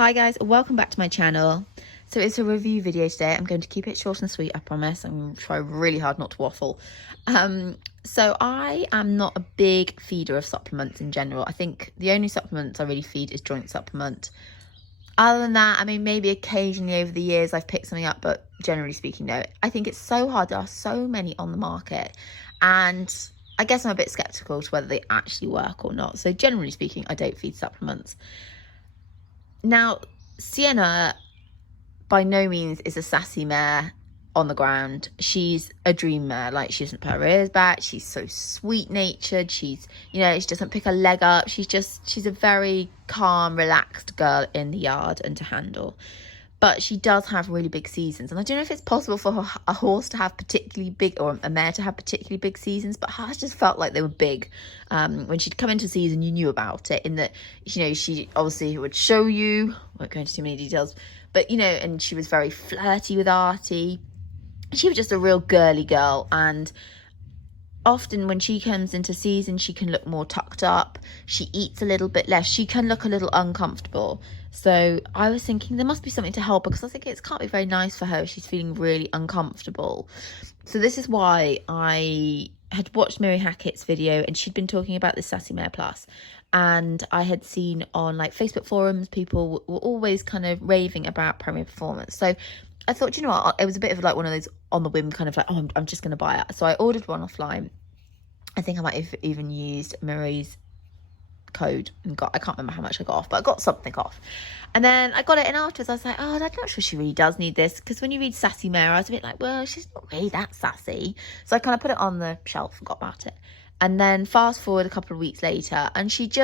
Hi guys, welcome back to my channel. So it's a review video today. I'm going to keep it short and sweet, I promise. I'm going to try really hard not to waffle. So I am not a big feeder of supplements in general. I think the only supplements I really feed is joint supplement. Other than that, I mean, maybe occasionally over the years I've picked something up, but generally speaking, no. I think it's so hard. There are so many on the market, and I guess I'm a bit skeptical to whether they actually work or not. So generally speaking, I don't feed supplements. Now, Sienna by no means is a sassy mare on the ground. She's a dream mare. Like, she doesn't put her ears back. She's so sweet-natured. She's, she doesn't pick her leg up. She's a very calm, relaxed girl in the yard and to handle. But she does have really big seasons. And I don't know if it's possible for a horse to have particularly big, or a mare to have particularly big seasons, but hers just felt like they were big. When she'd come into season, you knew about it, in that, she obviously would show you, won't go into too many details, but, and she was very flirty with Artie. She was just a real girly girl, and often when she comes into season, she can look more tucked up. She eats a little bit less. She can look a little uncomfortable. So I was thinking there must be something to help her, because I think it can't be very nice for her if she's feeling really uncomfortable. So this is why I had watched Mary Hackett's video, and she'd been talking about this Sassy Mare Plus. And I had seen on Facebook forums, people were always kind of raving about Premier Performance. So I thought, what, it was a bit of like one of those on the whim kind of like, oh, I'm just going to buy it. So I ordered one offline. I think I might have even used Marie's code and I can't remember how much I got off, but I got something off. And then I got it, and afterwards I was like, oh, I'm not sure she really does need this, because when you read Sassy Mare, I was a bit like, well, she's not really that sassy. So I kind of put it on the shelf, forgot about it. And then fast forward a couple of weeks later, and she'd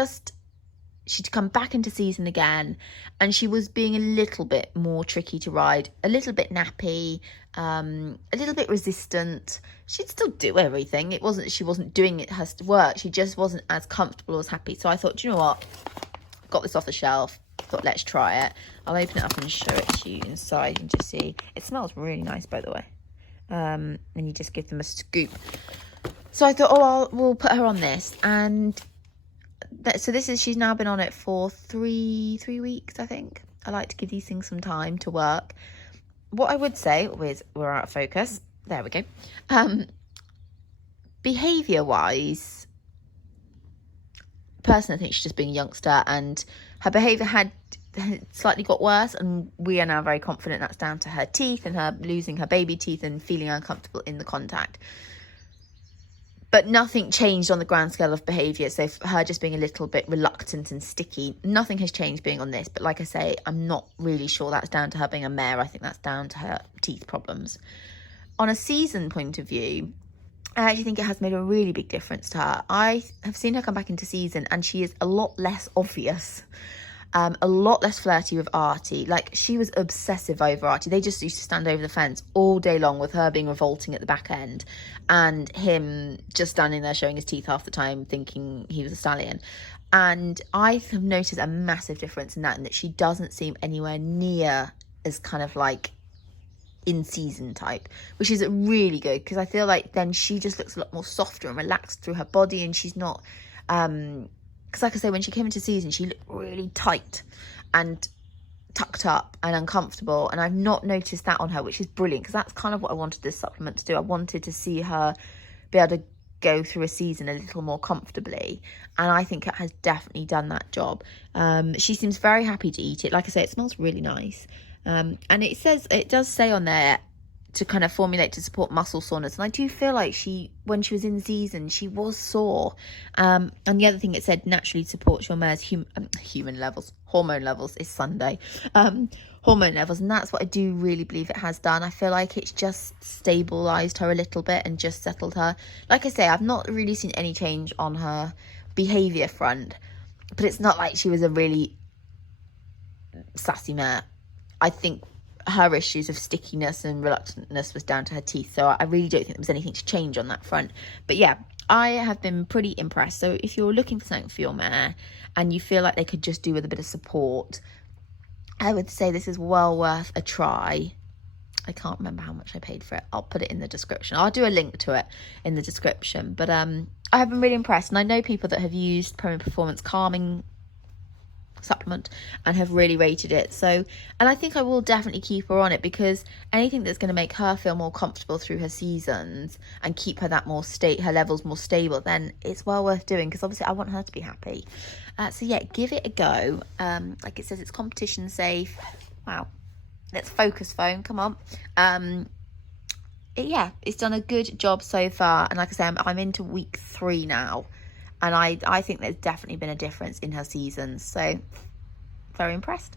come back into season again, and she was being a little bit more tricky to ride, a little bit nappy, a little bit resistant. She'd still do everything. She wasn't doing it her work. She just wasn't as comfortable or as happy. So I thought, what? Got this off the shelf. Thought, let's try it. I'll open it up and show it to you inside and just see. It smells really nice, by the way. And you just give them a scoop. So I thought, we'll put her on this. And so she's now been on it for three weeks, I think. I like to give these things some time to work. What I would say is, we're out of focus. There we go. Behaviour wise, personally, I think she's just being a youngster, and her behaviour had slightly got worse, and we are now very confident that's down to her teeth and her losing her baby teeth and feeling uncomfortable in the contact. But nothing changed on the grand scale of behaviour. So her just being a little bit reluctant and sticky, nothing has changed being on this. But like I say, I'm not really sure that's down to her being a mare. I think that's down to her teeth problems. On a season point of view, I actually think it has made a really big difference to her. I have seen her come back into season, and she is a lot less obvious. A lot less flirty with Artie. Like, she was obsessive over Artie. They just used to stand over the fence all day long, with her being revolting at the back end and him just standing there showing his teeth half the time, thinking he was a stallion. And I have noticed a massive difference in that she doesn't seem anywhere near as kind of like in season type, which is really good, because I feel like then she just looks a lot more softer and relaxed through her body, and she's not because like I say, when she came into season, she looked really tight and tucked up and uncomfortable, and I've not noticed that on her, which is brilliant, because that's kind of what I wanted this supplement to do. I wanted to see her be able to go through a season a little more comfortably, and I think it has definitely done that job. She seems very happy to eat it. Like I say, it smells really nice, and it does say on there to kind of formulate to support muscle soreness, and I do feel like when she was in season, she was sore. And the other thing it said, naturally supports your mare's hormone levels is Sunday, hormone levels, and that's what I do really believe it has done. I feel like it's just stabilized her a little bit and just settled her. Like I say, I've not really seen any change on her behavior front, but it's not like she was a really sassy mare. I think her issues of stickiness and reluctantness was down to her teeth, so I really don't think there was anything to change on that front. But yeah, I have been pretty impressed. So if you're looking for something for your mare and you feel like they could just do with a bit of support, I would say this is well worth a try. I can't remember how much I paid for it. I'll put it in the description. I'll do a link to it in the description. But I have been really impressed, and I know people that have used Premier Performance calming supplement and have really rated it. So, and I think I will definitely keep her on it, because anything that's going to make her feel more comfortable through her seasons and keep her that her levels more stable, then it's well worth doing, because obviously I want her to be happy. So yeah, give it a go. Like it says, it's competition safe. Wow, let's focus, phone, come on. Yeah, it's done a good job so far, and like I say, I'm into week 3 now, and I think there's definitely been a difference in her seasons, so very impressed.